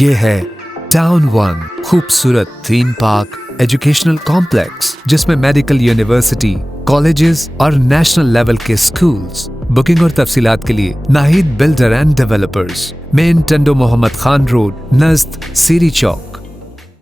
ये है town one, खूबसूरत थीम पार्क, एजुकेशनल कॉम्प्लेक्स जिसमें मेडिकल यूनिवर्सिटी, कॉलेजेस और नेशनल लेवल के स्कूल्स। बुकिंग और तफसीलात के लिए Nahid builder and developers, main Tando Mohammad Khan road, नज़द Siri Chowk.